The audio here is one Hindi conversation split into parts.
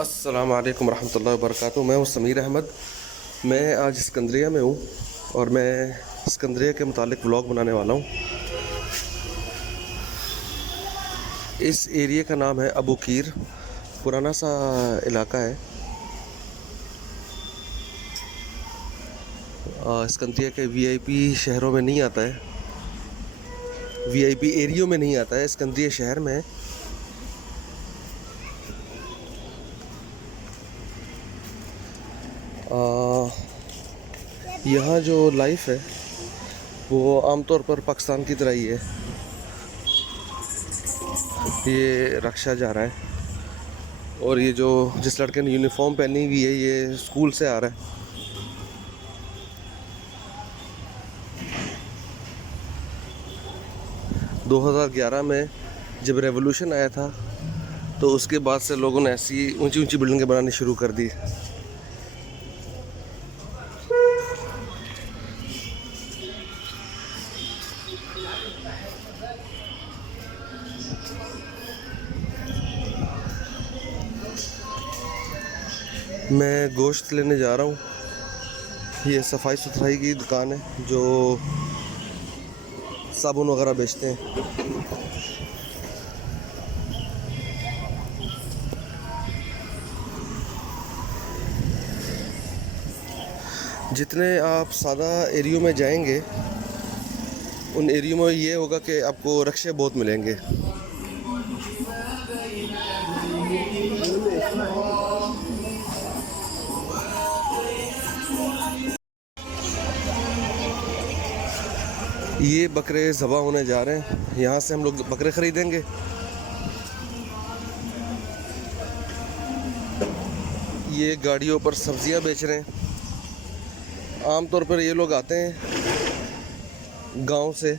अस्सलाम वालेकुम रहमतुल्लाहि व बरकातुहू। मैं हूँ समीर अहमद। मैं आज सिकंदरिया में हूँ और मैं सिकंदरिया के मुतालिक व्लॉग बनाने वाला हूँ। इस एरिया का नाम है अबू कीर। पुराना सा इलाका है। सिकंदरिया के वीआईपी शहरों में नहीं आता है, वीआईपी एरियो में नहीं आता है, सिकंदरिया शहर में है। यहाँ जो लाइफ है वो आमतौर पर पाकिस्तान की तरह ही है। ये रक्षा जा रहा है और ये जो जिस लड़के ने यूनिफॉर्म पहनी हुई है ये स्कूल से आ रहा है। दो 2011 में जब रेवोल्यूशन आया था तो उसके बाद से लोगों ने ऐसी ऊंची ऊंची बिल्डिंगें बनानी शुरू कर दी। मैं गोश्त लेने जा रहा हूँ। ये सफाई सुथराई की दुकान है जो साबुन वगैरह बेचते हैं। जितने आप सादा एरियो में जाएंगे उन एरियो में ये होगा कि आपको रक्शे बहुत मिलेंगे। ये बकरे ज़बा होने जा रहे हैं, यहाँ से हम लोग बकरे ख़रीदेंगे। ये गाड़ियों पर सब्जियां बेच रहे हैं। आमतौर पर ये लोग आते हैं गांव से।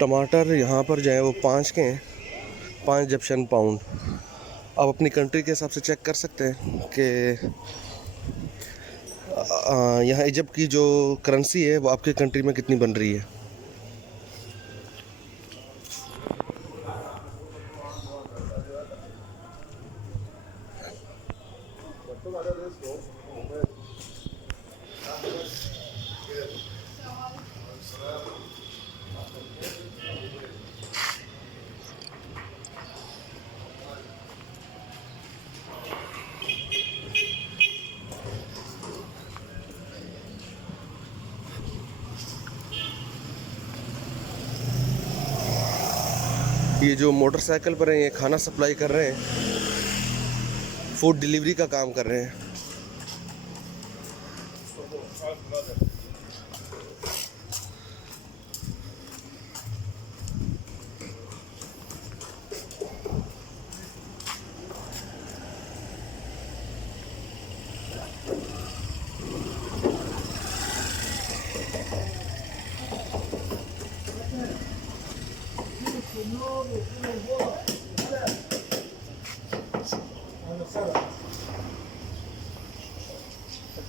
टमाटर यहाँ पर जो है वो 5 के हैं, 5 इजिप्शियन पाउंड। आप अपनी कंट्री के हिसाब से चेक कर सकते हैं कि यहाँ इजिप्ट की जो करेंसी है वो आपकी कंट्री में कितनी बन रही है। ये जो मोटरसाइकिल पर हैं ये खाना सप्लाई कर रहे हैं, फूड डिलीवरी का काम कर रहे हैं।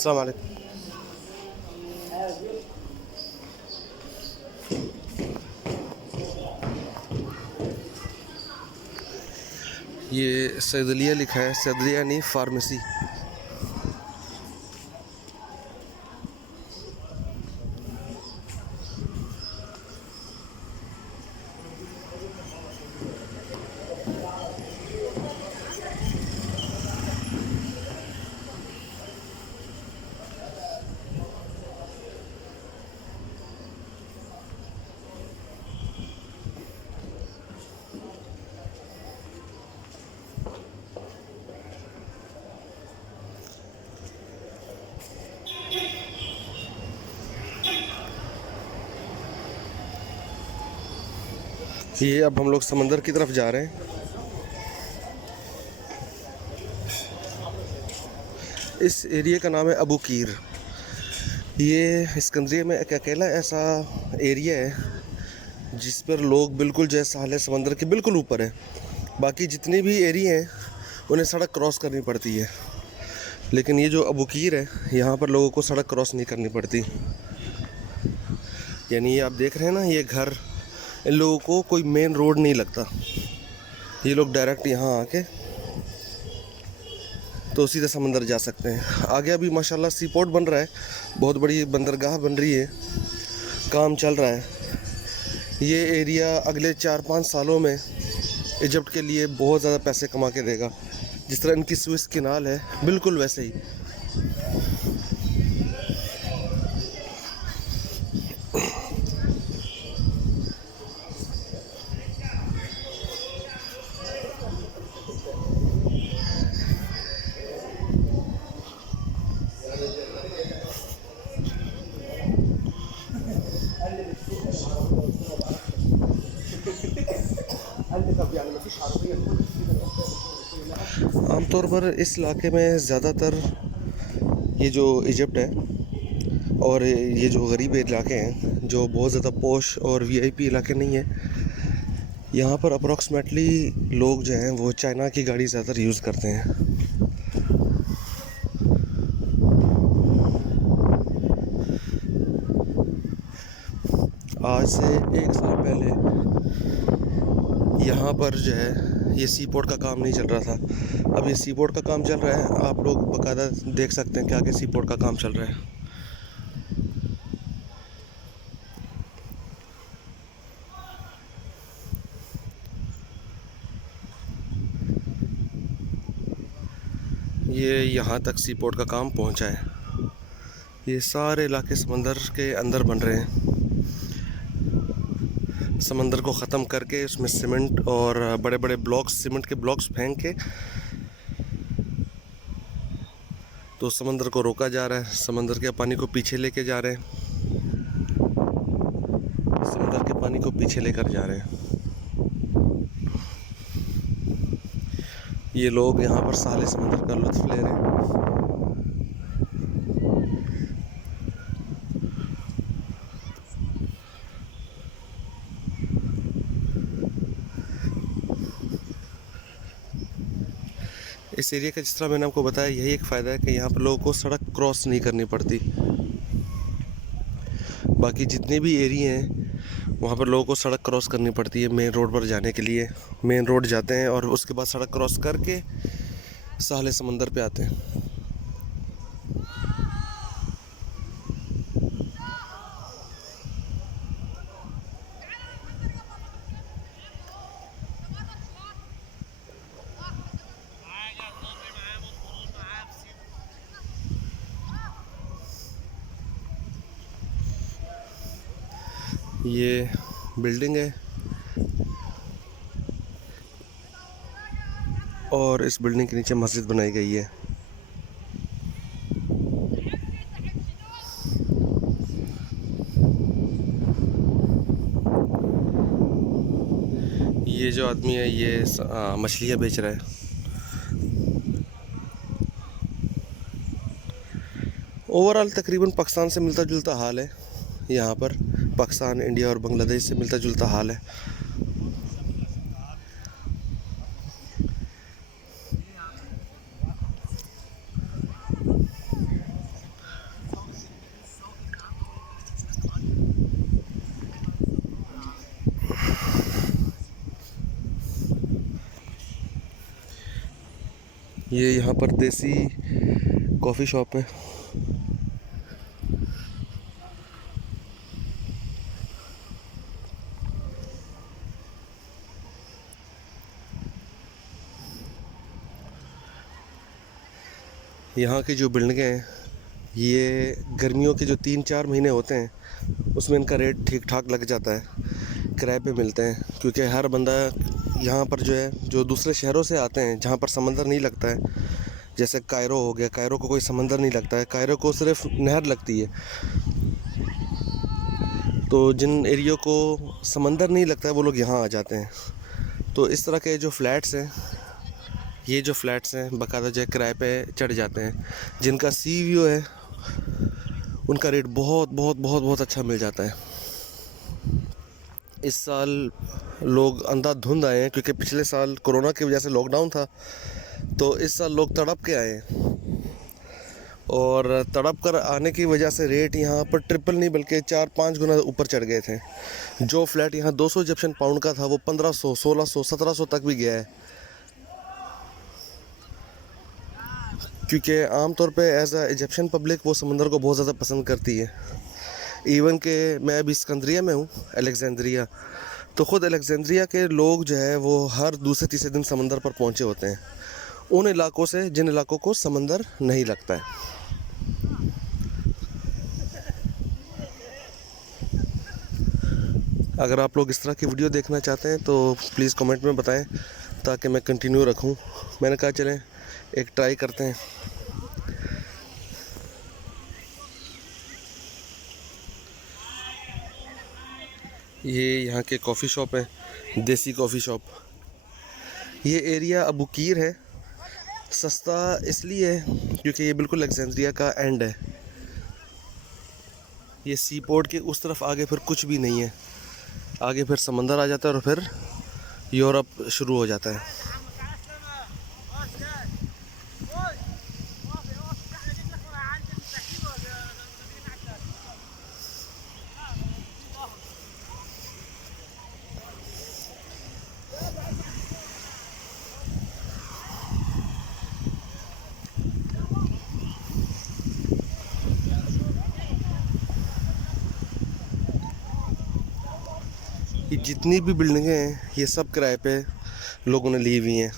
अस्सलाम वालेकुम। ये सैदलिया लिखा है, सैदलिया नहीं फार्मेसी। ये अब हम लोग समंदर की तरफ जा रहे हैं। इस एरिया का नाम है अबू कीर। ये सिकंदरिया में एक अकेला ऐसा एरिया है जिस पर लोग बिल्कुल जैसे साले समंदर के बिल्कुल ऊपर है। बाकी जितने भी एरिया हैं उन्हें सड़क क्रॉस करनी पड़ती है, लेकिन ये जो अबू कीर है यहाँ पर लोगों को सड़क क्रॉस नहीं करनी पड़ती। यानी ये आप देख रहे हैं ना, ये घर, इन लोगों को कोई मेन रोड नहीं लगता। ये लोग डायरेक्ट यहाँ आके तो सीधे समंदर जा सकते हैं। आगे अभी माशाल्लाह सी पोर्ट बन रहा है, बहुत बड़ी बंदरगाह बन रही है, काम चल रहा है। ये एरिया अगले 4-5 सालों में इजिप्ट के लिए बहुत ज़्यादा पैसे कमा के देगा। जिस तरह इनकी स्विस कैनाल है बिल्कुल वैसे ही। आमतौर पर इस इलाके में ज़्यादातर ये जो इजिप्ट है और ये जो गरीब इलाके हैं, जो बहुत ज़्यादा पॉश और वीआईपी इलाके नहीं है, यहाँ पर अप्रॉक्सीमेटली लोग जो हैं वो चाइना की गाड़ी ज़्यादातर यूज़ करते हैं। आज से 1 साल पहले यहाँ पर जो है ये सी पोर्ट का काम नहीं चल रहा था। अब ये सी पोर्ट का काम चल रहा है, आप लोग बाकायदा देख सकते हैं कि आगे सी पोर्ट का काम चल रहा है। ये यहाँ तक सी पोर्ट का काम पहुँचा है। ये सारे इलाके समंदर के अंदर बन रहे हैं। समंदर को ख़त्म करके उसमें सीमेंट और बड़े बड़े ब्लॉक्स, सीमेंट के ब्लॉक्स फेंक के तो समंदर को रोका जा रहा है। समंदर के पानी को पीछे लेके जा रहे हैं, समंदर के पानी को पीछे लेकर जा रहे हैं। ये लोग यहाँ पर साले समंदर का लुत्फ़ ले रहे हैं। इस एरिया का जिस तरह मैंने आपको बताया, यही एक फ़ायदा है कि यहाँ पर लोगों को सड़क क्रॉस नहीं करनी पड़ती। बाकी जितने भी एरिया हैं वहाँ पर लोगों को सड़क क्रॉस करनी पड़ती है मेन रोड पर जाने के लिए। मेन रोड जाते हैं और उसके बाद सड़क क्रॉस करके साले समंदर पे आते हैं। ये बिल्डिंग है और इस बिल्डिंग के नीचे मस्जिद बनाई गई है। ये जो आदमी है ये मछलियाँ बेच रहा है। ओवरऑल तकरीबन पाकिस्तान से मिलता जुलता हाल है। यहाँ पर पाकिस्तान, इंडिया और बांग्लादेश से मिलता जुलता हाल है। ये यहाँ पर देसी कॉफ़ी शॉप है। यहाँ की जो बिल्डिंगें हैं ये गर्मियों के जो 3-4 महीने होते हैं उसमें इनका रेट ठीक ठाक लग जाता है, किराए पे मिलते हैं, क्योंकि हर बंदा यहाँ पर जो है जो दूसरे शहरों से आते हैं जहाँ पर समंदर नहीं लगता है, जैसे कायरो हो गया, कायरो को कोई समंदर नहीं लगता है, कायरो को सिर्फ नहर लगती है। तो जिन एरियो को समंदर नहीं लगता है वो लोग यहाँ आ जाते हैं। तो इस तरह के जो फ्लैट्स हैं, ये जो फ्लैट्स हैं बाकायदा जो है किराए पे चढ़ जाते हैं। जिनका सी व्यू है उनका रेट बहुत बहुत बहुत बहुत अच्छा मिल जाता है। इस साल लोग अंधाधुंध आए हैं, क्योंकि पिछले साल कोरोना की वजह से लॉकडाउन था, तो इस साल लोग तड़प के आए हैं। और तड़प कर आने की वजह से रेट यहाँ पर ट्रिपल नहीं बल्कि 4-5 गुना ऊपर चढ़ गए थे। जो फ्लैट यहाँ 200 इजिप्शियन पाउंड का था वो 1500, 1600, 1700 तक भी गया है। क्योंकि आमतौर पे एज अ इजिप्शियन पब्लिक वो समंदर को बहुत ज़्यादा पसंद करती है। इवन के मैं अभी सिकंदरिया में हूँ, अलेक्जेंड्रिया, तो ख़ुद अलेक्जेंड्रिया के लोग जो है वो हर दूसरे तीसरे दिन समंदर पर पहुँचे होते हैं, उन इलाकों से जिन इलाकों को समंदर नहीं लगता है। अगर आप लोग इस तरह की वीडियो देखना चाहते हैं तो प्लीज़ कमेंट में बताएं ताकि मैं कंटिन्यू रखूं। मैंने कहा चलें एक ट्राई करते हैं। ये यहाँ के कॉफ़ी शॉप है, देसी कॉफ़ी शॉप। ये एरिया अबू कीर है। सस्ता इसलिए है क्योंकि ये बिल्कुल अलेक्जेंड्रिया का एंड है। ये सी पोर्ट के उस तरफ आगे फिर कुछ भी नहीं है, आगे फिर समंदर आ जाता है और फिर यूरोप शुरू हो जाता है। ये जितनी भी बिल्डिंगें हैं ये सब किराए पे लोगों ने ली हुई हैं।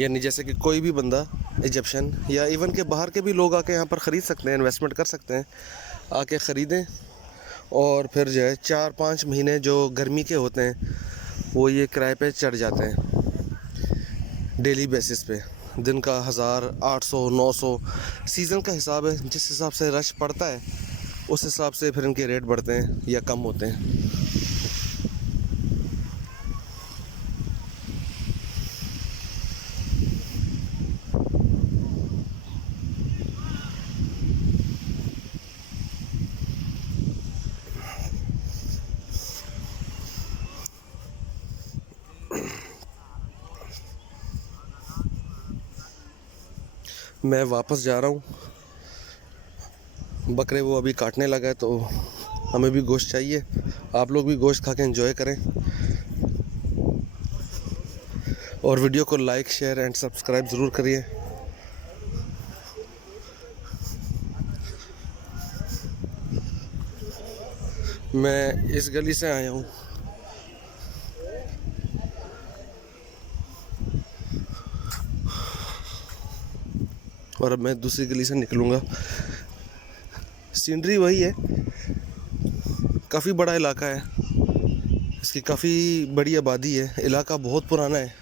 यानी जैसे कि कोई भी बंदा इजिप्शियन या इवन के बाहर के भी लोग आके यहाँ पर ख़रीद सकते हैं, इन्वेस्टमेंट कर सकते हैं, आके ख़रीदें और फिर जो है 4-5 महीने जो गर्मी के होते हैं वो ये किराए पे चढ़ जाते हैं डेली बेसिस पे। दिन का 1000, 800, 900 सीज़न का हिसाब है। जिस हिसाब से रश पड़ता है उस हिसाब से फिर इनके रेट बढ़ते हैं या कम होते हैं। मैं वापस जा रहा हूँ, बकरे वो अभी काटने लगा है, तो हमें भी गोश्त चाहिए। आप लोग भी गोश्त खा के एंजॉय करें और वीडियो को लाइक, शेयर एंड सब्सक्राइब ज़रूर करिए। मैं इस गली से आया हूँ। और अब मैं दूसरी गली से निकलूँगा। सीनरी वही है, काफ़ी बड़ा इलाका है, इसकी काफ़ी बड़ी आबादी है, इलाका बहुत पुराना है।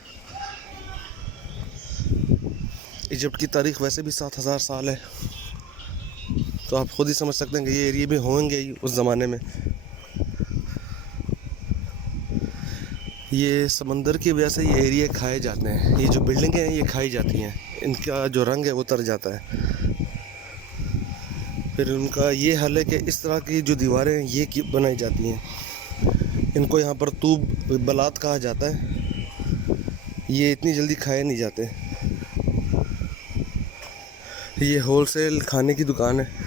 इजिप्ट की तारीख़ वैसे भी 7000 साल है, तो आप खुद ही समझ सकते हैं कि ये एरिया भी होंगे ही उस ज़माने में। ये समंदर की वजह से ये एरिया खाए जाते हैं, ये जो बिल्डिंगें हैं ये खाई जाती हैं, इनका जो रंग है वो उतर जाता है। फिर उनका ये हाल है कि इस तरह की जो दीवारें हैं ये बनाई जाती हैं, इनको यहाँ पर तूब बलात कहा जाता है। ये इतनी जल्दी खाए नहीं जाते। ये होलसेल खाने की दुकान है।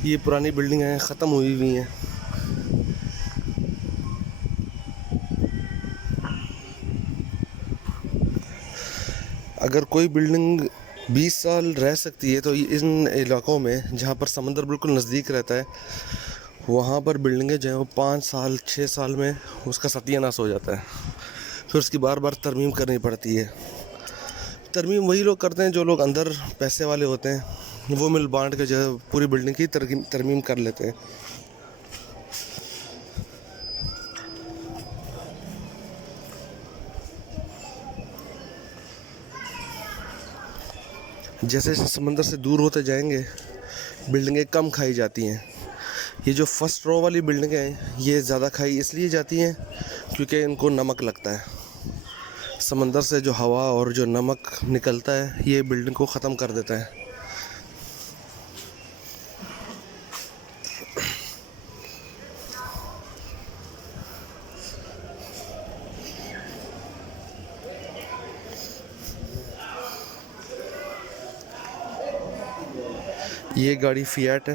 ये पुरानी बिल्डिंग हैं, ख़त्म हुई हुई हैं। अगर कोई बिल्डिंग 20 साल रह सकती है तो इन इलाकों में जहाँ पर समंदर बिल्कुल नज़दीक रहता है, वहाँ पर बिल्डिंगें जो हैं वो 5 साल 6 साल में उसका सत्यानाश हो जाता है। फिर उसकी बार बार तरमीम करनी पड़ती है। तरमीम वही लोग करते हैं जो लोग अंदर पैसे वाले होते हैं, वो मिल बांट के जो है पूरी बिल्डिंग की तरमीम कर लेते हैं। जैसे जैसे समंदर से दूर होते जाएंगे बिल्डिंगें कम खाई जाती हैं। ये जो फर्स्ट रो वाली बिल्डिंगें हैं ये ज़्यादा खाई इसलिए जाती हैं क्योंकि इनको नमक लगता है। समंदर से जो हवा और जो नमक निकलता है ये बिल्डिंग को ख़त्म कर देता है। ये गाड़ी फिएट है।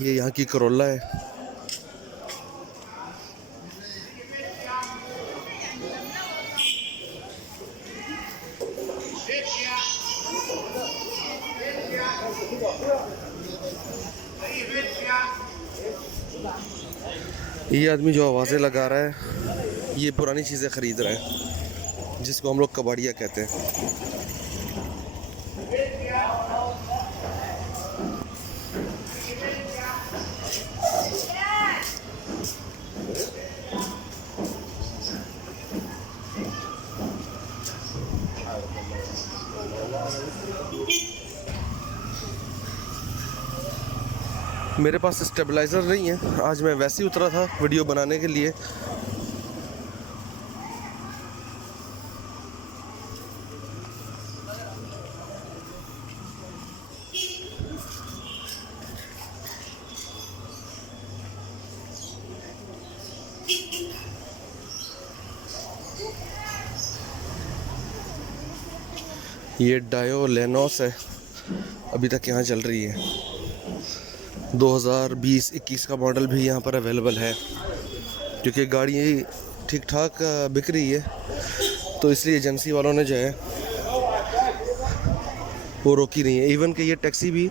ये यहाँ की करोला है। ये आदमी जो आवाज़ें लगा रहा है ये पुरानी चीज़ें ख़रीद रहा है, जिसको हम लोग कबाड़िया कहते हैं। मेरे पास स्टेबलाइज़र नहीं है, आज मैं वैसे ही उतरा था वीडियो बनाने के लिए। ये डायो लेनोस है, अभी तक यहाँ चल रही है। 2020-21 का मॉडल भी यहाँ पर अवेलेबल है। क्योंकि गाड़ी ठीक ठाक बिक रही है तो इसलिए एजेंसी वालों ने जो है वो रोकी नहीं है। इवन कि ये टैक्सी भी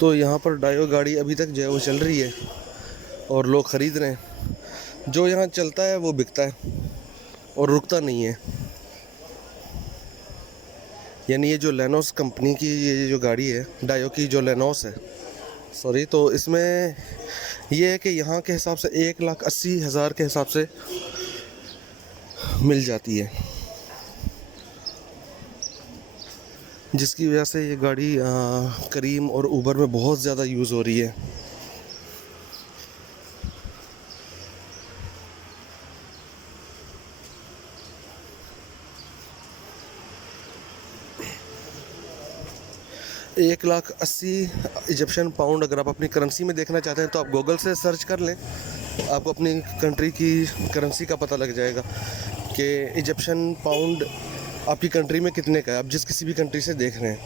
तो यहाँ पर डायो गाड़ी अभी तक जो है वो चल रही है और लोग ख़रीद रहे हैं। जो यहाँ चलता है वो बिकता है और रुकता नहीं है। यानी ये जो लेनोस कंपनी की ये जो गाड़ी है डायो की जो लेनोस है सॉरी, तो इसमें ये है कि यहाँ के हिसाब से 1,80,000 के हिसाब से मिल जाती है, जिसकी वजह से ये गाड़ी करीम और उबर में बहुत ज़्यादा यूज़ हो रही है। £1,80,000 इजिप्शियन पाउंड अगर आप अपनी करेंसी में देखना चाहते हैं तो आप गूगल से सर्च कर लें, आपको अपनी कंट्री की करेंसी का पता लग जाएगा कि इजिप्शियन पाउंड आपकी कंट्री में कितने का है। आप जिस किसी भी कंट्री से देख रहे हैं।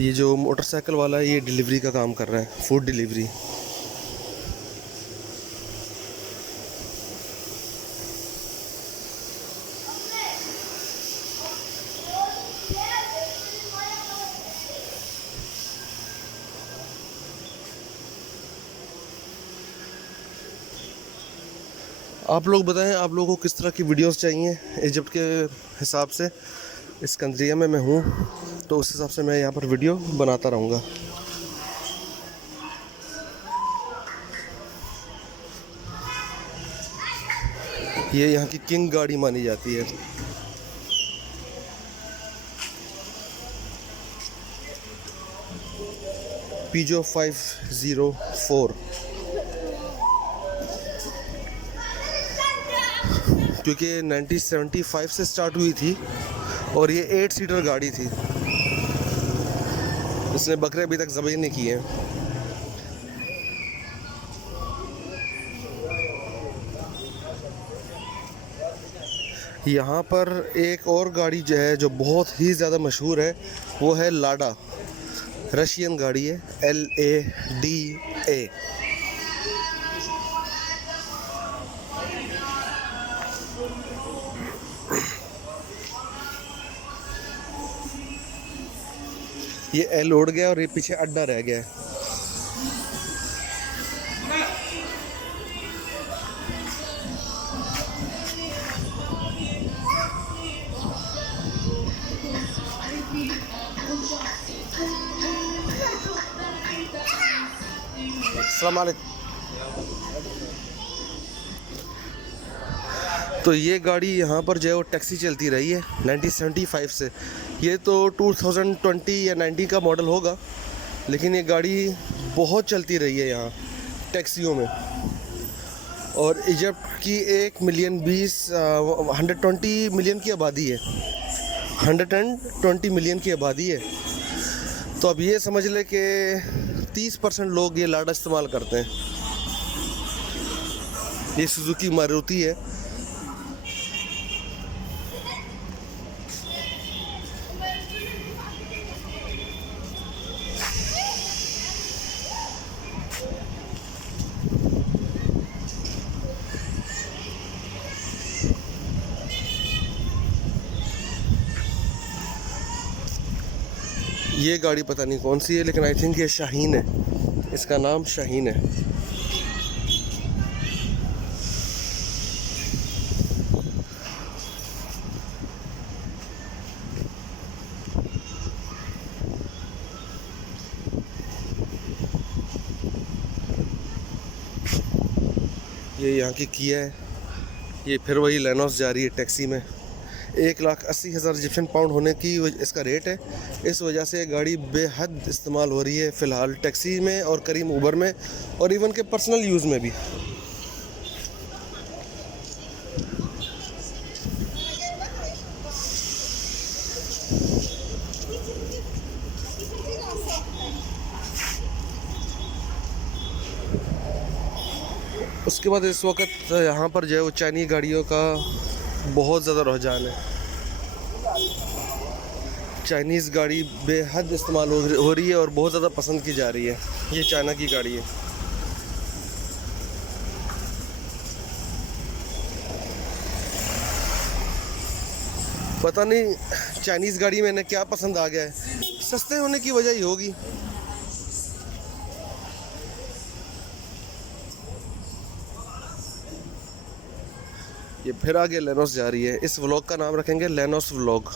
ये जो मोटरसाइकिल वाला है ये डिलीवरी का काम कर रहा है, फूड डिलीवरी। आप लोग बताएं आप लोगों को किस तरह की वीडियोस चाहिए इजिप्ट के हिसाब से। इस्कंदरिया में मैं हूँ तो उस हिसाब से मैं यहाँ पर वीडियो बनाता रहूँगा। ये यहाँ की किंग गाड़ी मानी जाती है। पीजो 504, क्योंकि 1975 से स्टार्ट हुई थी और ये 8 सीटर गाड़ी थी। इसने बकरे अभी तक ज़बह नहीं किए हैं। यहाँ पर एक और गाड़ी जो है जो बहुत ही ज़्यादा मशहूर है वो है लाडा, रशियन गाड़ी है, LADA। ये एल उड़ गया और ये पीछे अड्डा रह गया है। अस्सलाम वालेकुम। तो ये गाड़ी यहाँ पर जो है वो टैक्सी चलती रही है 1975 से। ये तो 2020 या 19 का मॉडल होगा, लेकिन ये गाड़ी बहुत चलती रही है यहाँ टैक्सियों में। और इजिप्ट की 120 मिलियन की आबादी है, 120 मिलियन की आबादी है। तो अब ये समझ ले कि 30% लोग ये लाडा इस्तेमाल करते हैं। ये सुजुकी मारुति है। ये गाड़ी पता नहीं कौन सी है, लेकिन आई थिंक ये शाहीन है, इसका नाम शाहीन है। ये यहाँ की किया है। ये फिर वही लेनोस जा रही है टैक्सी में। 1,80,000 इजिप्शियन पाउंड होने की इसका रेट है। इस वजह से गाड़ी बेहद इस्तेमाल हो रही है फ़िलहाल टैक्सी में और करीम ऊबर में और इवन के पर्सनल यूज़ में भी। उसके बाद इस वक्त यहाँ पर जो है वो चाइनीज़ गाड़ियों का बहुत ज़्यादा रुझान है। चाइनीज़ गाड़ी बेहद इस्तेमाल हो रही है और बहुत ज़्यादा पसंद की जा रही है। ये चाइना की गाड़ी है। पता नहीं चाइनीज़ गाड़ी में इन्हें क्या पसंद आ गया है, सस्ते होने की वजह ही होगी। ये फिर आगे लेनोस जा रही है। इस व्लॉग का नाम रखेंगे लेनोस व्लॉग।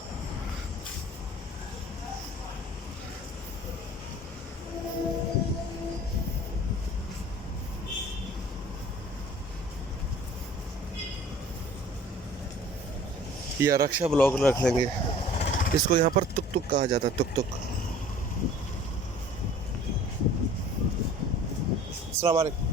या रक्षा व्लॉग रख लेंगे। इसको यहाँ पर तुक तुक कहा जाता है, तुक तुक। अस्सलाम वालेकुम।